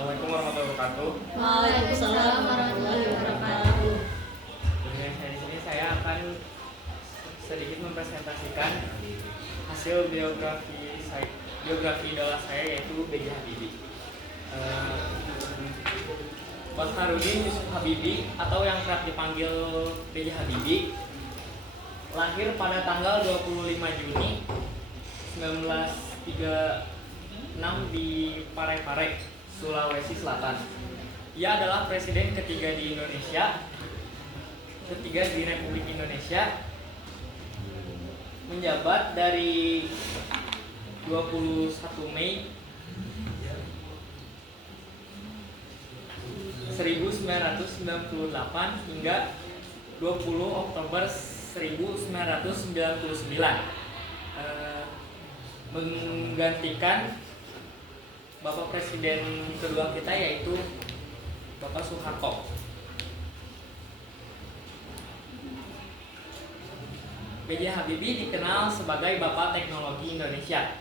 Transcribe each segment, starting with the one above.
Assalamualaikum warahmatullahi wabarakatuh. Waalaikumsalam warahmatullahi wabarakatuh. Dengan saya di sini saya akan sedikit mempresentasikan hasil biografi idola saya yaitu B.J. Habibie. Baharudin Yusuf Habibie atau yang kerap dipanggil B.J. Habibie lahir pada tanggal 25 Juni 1936 di Parepare, Sulawesi Selatan. Ia adalah presiden ketiga di Republik Indonesia, menjabat dari 21 Mei 1998 hingga 20 Oktober 1999, menggantikan Bapak Presiden kedua kita yaitu Bapak Soeharto. B.J. Habibie dikenal sebagai Bapak Teknologi Indonesia.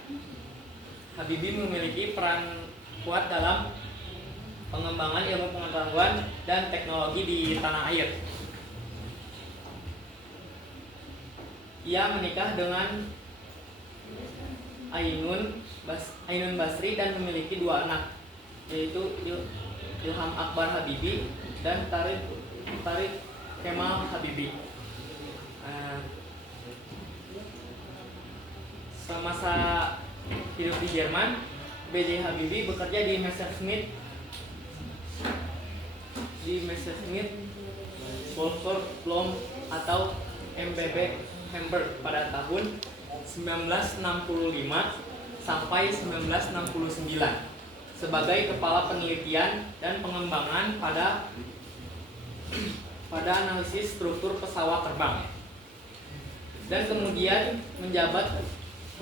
Habibie memiliki peran kuat dalam pengembangan ilmu pengetahuan dan teknologi di tanah air. Ia menikah dengan Ainun Basri dan memiliki dua anak, yaitu Ilham Akbar Habibie dan Tarik Kemal Habibie. Semasa hidup di Jerman, B.J. Habibie bekerja di Messerschmitt Volkswagen atau MBB Hamburg pada tahun 1965 sampai 1969 sebagai kepala penelitian dan pengembangan pada analisis struktur pesawat terbang, dan kemudian menjabat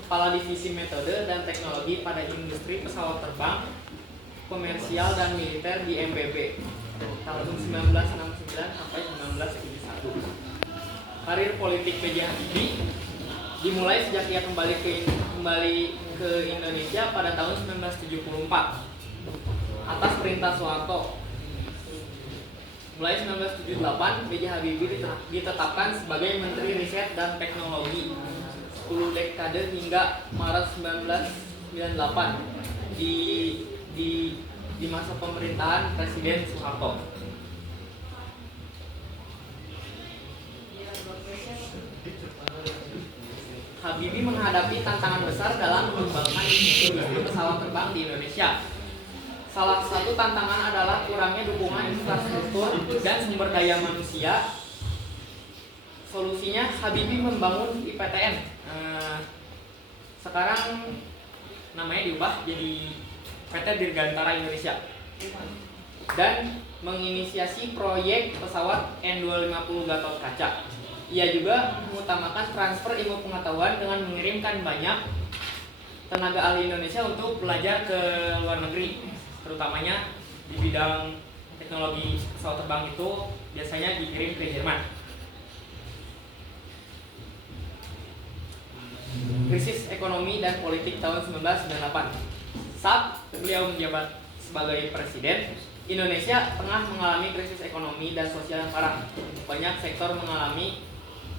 kepala divisi metode dan teknologi pada industri pesawat terbang komersial dan militer di MBB tahun 1969 sampai 1971. Karir politik B.J. Habibie dimulai sejak ia kembali ke Indonesia pada tahun 1974 atas perintah Soeharto. Mulai 1978, B.J. Habibie ditetapkan sebagai Menteri Riset dan Teknologi 10 dekade hingga Maret 1998 di masa pemerintahan Presiden Soeharto. Habibie menghadapi tantangan besar dalam mengembangkan industri pesawat terbang di Indonesia. Salah satu tantangan adalah kurangnya dukungan infrastruktur dan sumber daya manusia. Solusinya, Habibie membangun IPTN. Sekarang namanya diubah jadi PT Dirgantara Indonesia, dan menginisiasi proyek pesawat N250 Gatot Kaca. Ia juga mengutamakan transfer ilmu pengetahuan dengan mengirimkan banyak tenaga ahli Indonesia untuk belajar ke luar negeri, terutamanya di bidang teknologi pesawat terbang itu biasanya dikirim ke Jerman. Krisis ekonomi dan politik tahun 1998. Saat beliau menjabat sebagai presiden, Indonesia tengah mengalami krisis ekonomi dan sosial yang parah. Banyak sektor mengalami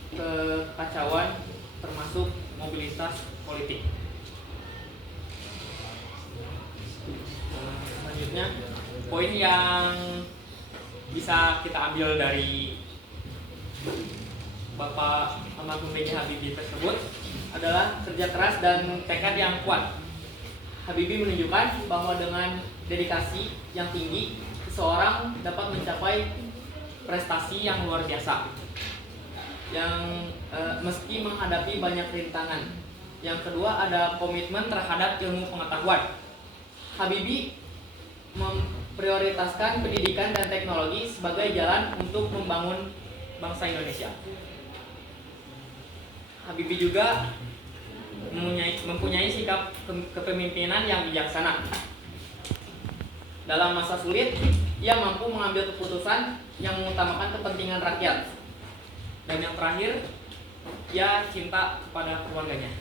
kekacauan, termasuk mobilitas politik. Selanjutnya, poin yang bisa kita ambil dari Bapak almarhum B.J. Habibie tersebut adalah kerja keras dan tekad yang kuat. Habibie menunjukkan bahwa dengan dedikasi yang tinggi, seseorang dapat mencapai prestasi yang luar biasa, yang meski menghadapi banyak rintangan. Yang kedua, ada komitmen terhadap ilmu pengetahuan. Habibie memprioritaskan pendidikan dan teknologi sebagai jalan untuk membangun bangsa Indonesia. Habibie juga mempunyai sikap kepemimpinan yang bijaksana. Dalam masa sulit, ia mampu mengambil keputusan yang mengutamakan kepentingan rakyat. Dan yang terakhir, ia cinta kepada keluarganya.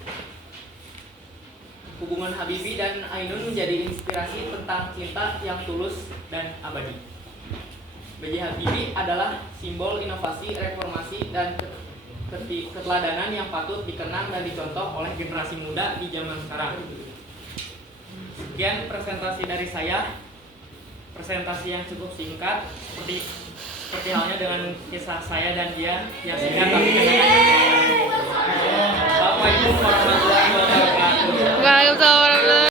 Hubungan Habibie dan Ainun menjadi inspirasi tentang cinta yang tulus dan abadi. B.J. Habibie adalah simbol inovasi, reformasi, dan keteladanan yang patut dikenang dan dicontoh oleh generasi muda di zaman sekarang. Sekian presentasi dari saya. Presentasi yang cukup singkat, seperti halnya dengan kisah saya dan dia yang singkat tapi kenangan. Assalamualaikum warahmatullahi wabarakatuh.